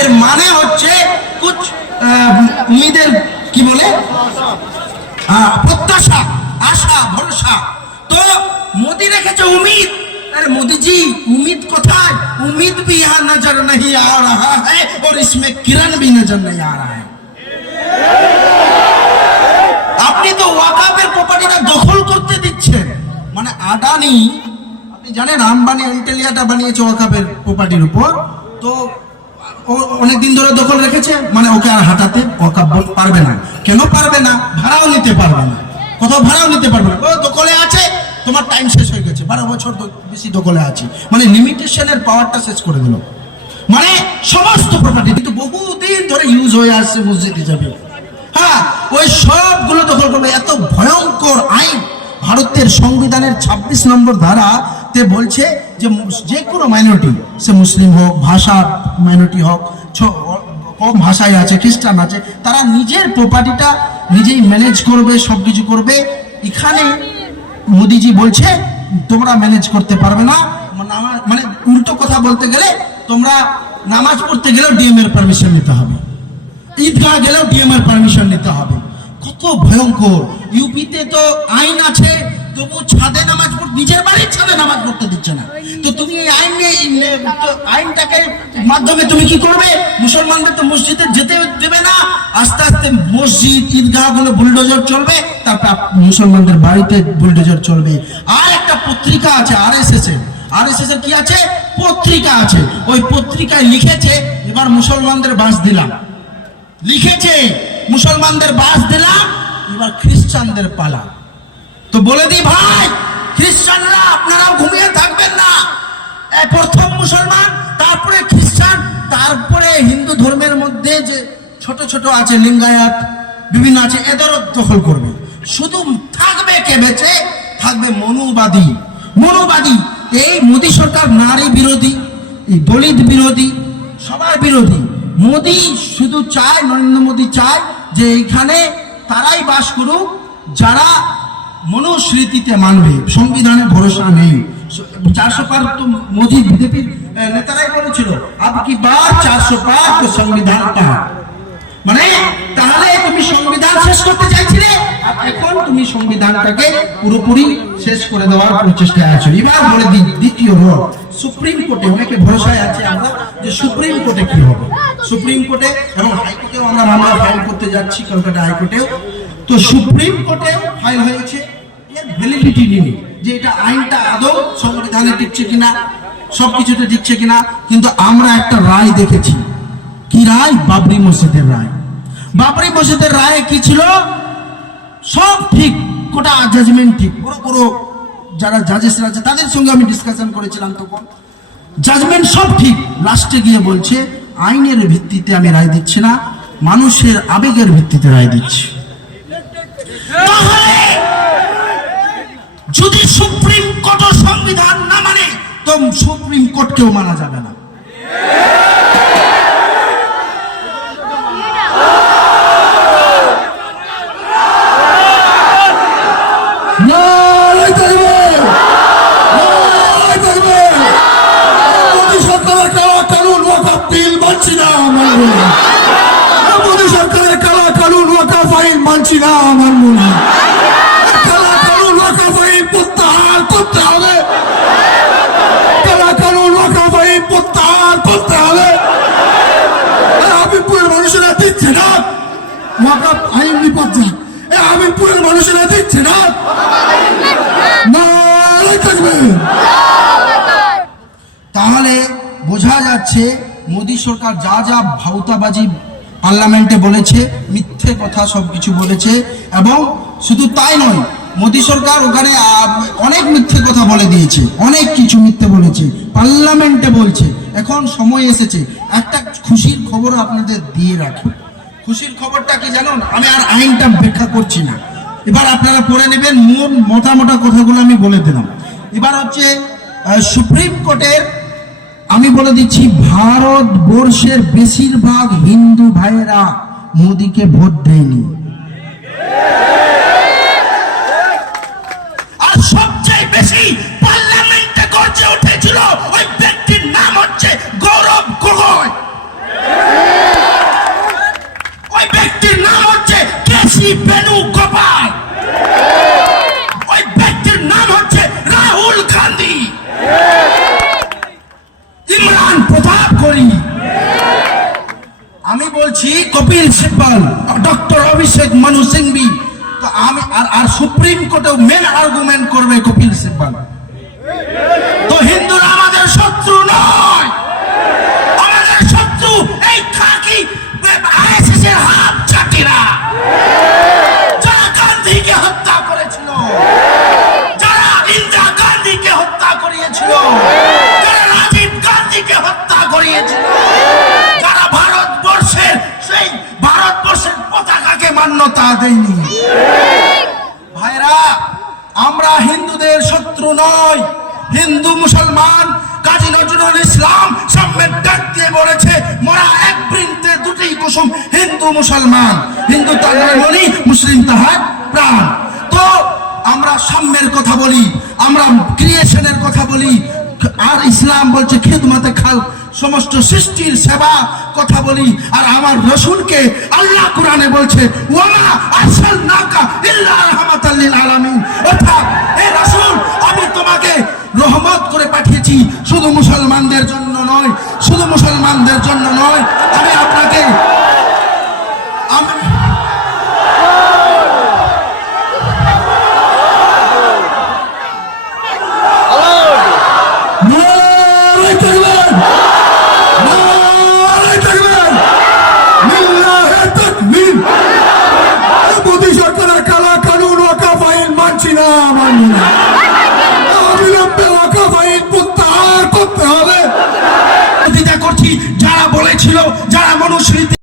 এর মানে হচ্ছে কুছ উম্মিদের কি বলে প্রত্যাশা, আশা, ভরসা। তো মোদি রেখেছে উম্মিদ। अरे मोदी जी उम्मीद कोথায়? उम्मीद भी यहाँ नजर नहीं आ रहा है और इसमें किरण भी नजर नहीं आ रहा है। আপনি তো ওয়াকাফের প্রপার্টিটা দখল করতে দিচ্ছেন। মানে আদানি, আপনি জানেন আম্বানি এন্টেলিয়াটা বানিয়েছে ওয়াকাফের প্রপার্টির উপর। তো অনেকদিন ধরে দখল রেখেছে, মানে ওকে আর হাঁটাতে ওয়াকাফ পারবে না। কেন পারবে না? ভাড়াও নিতে পারবে না, কোথাও ভাড়াও নিতে পারবে না। ও দখলে আছে, তোমার টাইম শেষ হয়ে গেছে, 12 বছর বেশি দখলে আছে, মানে লিমিটেশনের পাওয়ারটা শেষ করে দিল। মানে সমস্ত প্রপার্টি কিন্তু বহুদিন ধরে ইউজ হয়ে আসছে মসজিদ হিসাবে, হ্যাঁ, ওই সবগুলো দখল করবে। এত ভয়ঙ্কর আইন। ভারতের সংবিধানের 26 নম্বর ধারাতে বলছে যে কোনো মাইনরিটি, সে মুসলিম হোক, ভাষা মাইনরিটি হোক, কম ভাষায় আছে, খ্রিস্টান আছে, তারা নিজের প্রপার্টিটা নিজেই ম্যানেজ করবে, সবকিছু করবে। এখানে মোদিজি বলছে তোমরা ম্যানেজ করতে পারবে না। মানে উল্টো কথা বলতে গেলে, তোমরা নামাজ পড়তে গেলেও ডিএম এর পারমিশন নিতে হবে, ঈদগাহ গেলেও ডিএম এর পারমিশন নিতে হবে। কত ভয়ঙ্কর! ইউপিতে তো আইন আছে, তবু ছাদে নামাজ পড়তে, নিজের বাড়ির ছাদে নামাজ পড়তে দিচ্ছে না। তো তুমি এই আইনটাকে মাধ্যমে তুমি কি করবে? মুসলমানদের তো মসজিদে যেতে দেবে না। আস্তে আস্তে মসজিদ, ঈদগাহ গুলো বুলডোজার চলবে, তারপর মুসলমানদের বাড়িতে বুলডোজার চলবে। আর একটা পত্রিকা আছে আরএসএস এর কি আছে? পত্রিকা আছে। ওই পত্রিকায় লিখেছে এবার মুসলমানদের বাস দিলাম, লিখেছে মুসলমানদের বাস দিলাম, এবার খ্রিস্টানদের পালা। তো বলে দিই ভাই, খ্রিস্টানরা আপনারাও ঘুমিয়ে থাকবেন না। প্রথম মুসলমান, তারপরে খ্রিস্টান, তারপরে হিন্দু ধর্মের মধ্যে যে ছোট ছোট আছে লিঙ্গায়াত বিভিন্ন আছে, এদেরও দখল করবে। শুধু থাকবে কে বেঁচে? থাকবে মনুবাদী। এই মোদী সরকার নারী বিরোধী, দলিত বিরোধী, সবার বিরোধী। মোদী শুধু চায়, নরেন্দ্র মোদী চায় যে এইখানে তারাই বাস করুক যারা মনুস্মৃতিতে মানবে, সংবিধানে ভরসা নেই। 400 পার তো মোদী বিজেপির নেতারাই বলেছিল, আব কি বার 400 পার তো সংবিধান পার। মানে তাহলে তুমি সংবিধান শেষ করতে চাইছিলে, এখন তুমি সংবিধানটাকে পুরোপুরি শেষ করে দেওয়ার প্রচেষ্টায় আছো। এবার বলে দিই দ্বিতীয় রোড, সুপ্রিম কোর্টে অনেকে ভরসায় আছে আমরা যে সুপ্রিম কোর্টে কি হবে। সুপ্রিম কোর্টে এবং হাইকোর্টেও আমরা মামলা ফাইল করতে যাচ্ছি, কলকাতা হাইকোর্টেও। তো সুপ্রিম কোর্টে ফাইল হয়েছে, এর ভ্যালিডিটি নেই যে এটা আইনটা আদৌ সংবিধানে টিকছে কিনা, সবকিছুতে টিকছে কিনা। কিন্তু আমরা একটা রায় দেখেছি। কি রায়? বাবরি মসজিদের রায়। বাবরি মসজিদের রায়ে কি ছিল? সব ঠিক, কোটা জাজমেন্ট ঠিক। বড় বড় যারা জাজেসরা আছে তাদের সঙ্গে আমি ডিসকাশন করেছিলাম, তখন জাজমেন্ট সব ঠিক। লাস্টে গিয়ে বলছে আইনের ভিত্তিতে আমি রায় দিচ্ছি না, মানুষের আবেগের ভিত্তিতে রায় দিচ্ছি। যদি সুপ্রিম কোর্ট সংবিধান না মানে, তো সুপ্রিম কোর্টকেও মানা যাবে না। মোদী সরকারের কালা কানুন ওয়াকফ বিল মানছি না, মোদী সরকারের কালা কানুন ওয়াকফ আইন মানছি না, মানব না। কালা কানুন ওয়াকফ আইন প্রত্যাহার করতে হবে, কালা কানুন ওয়াকফ আইন প্রত্যাহার করতে হবে। আমিরপুরের মানুষেরা দিচ্ছে না ওয়াকফ আইন নিপজ্জা, আমিরপুরের মানুষেরা দিচ্ছে না। তাহলে বোঝা যাচ্ছে মোদী সরকার যা যা ভাউতাবাজি পার্লামেন্টে বলেছে, মিথ্যে কথা সবকিছু বলেছে। এবং শুধু তাই নয়, মোদী সরকার ওখানে অনেক মিথ্যে কথা বলে দিয়েছে, অনেক কিছু মিথ্যে বলেছে, পার্লামেন্টে বলছে। এখন সময় এসেছে একটা খুশির খবর আপনাদের দিয়ে রাখি। খুশির খবরটা কি জানুন? আমি আর আইনটা ব্যাখ্যা করছি না, এবার আপনারা পড়ে নেবেন। মোটা মোটা কথাগুলো আমি বলে দিলাম। এবার হচ্ছে সুপ্রিম কোর্টের, আমি বলে দিচ্ছি, ভারতবর্ষের বেশিরভাগ হিন্দু ভাইয়েরা মোদীকে ভোট দেয়নি। আর সবচেয়ে বেশি পার্লামেন্টে গর্জে উঠেছিল ওই ব্যক্তির নাম হচ্ছে গৌরব গগৈ। বলছি কপিল সিব্বল, ডক্টর অভিষেক মনু সিংভি, তো আমি আর সুপ্রিম কোর্টেও মেন আর্গুমেন্ট করবে কপিল সিব্বল। তো হিন্দুরা আমাদের শত্রু নয়, আমাদের শত্রু এই খাকি আইএসএস এর হাত চাটিরা, যারা গান্ধীকে হত্যা করেছিল, যারা ইন্দিরা গান্ধীকে হত্যা করিয়েছিল, যারা রাজীব গান্ধীকে হত্যা করিয়েছিল, যারা ভারতবর্ষের পতাকাকে মান্যতা দেয়নি। ভাইরা, আমরা হিন্দুদের শত্রু নয়। হিন্দু মুসলমান কাজী নজরুল ইসলাম সাম্যের ডাক দিয়ে বলেছে, মোরা এক বৃন্তে দুটি কুসুম, হিন্দু মুসলমান, হিন্দু তাহার মনি, মুসলিম তাহার প্রাণ। তো আমরা সাম্যের কথা বলি, আমরা ক্রিয়েশনের কথা বলি, আর ইসলাম বলছে খিদমতে খাল, সমস্ত সৃষ্টির সেবা কথা বলি। আর আমার রসুলকে আল্লাহ কোরআনে বলছে ওয়ামা আরসালনাকা ইল্লা রাহমাতাল লিল আলামিন, অর্থাৎ হে রাসূল, আমি তোমাকে রহমত করে পাঠিয়েছি, শুধু মুসলমানদের জন্য নয়, শুধু মুসলমানদের জন্য নয়। আমি আপনাকে যারা বলেছিল, যারা মনুষ্য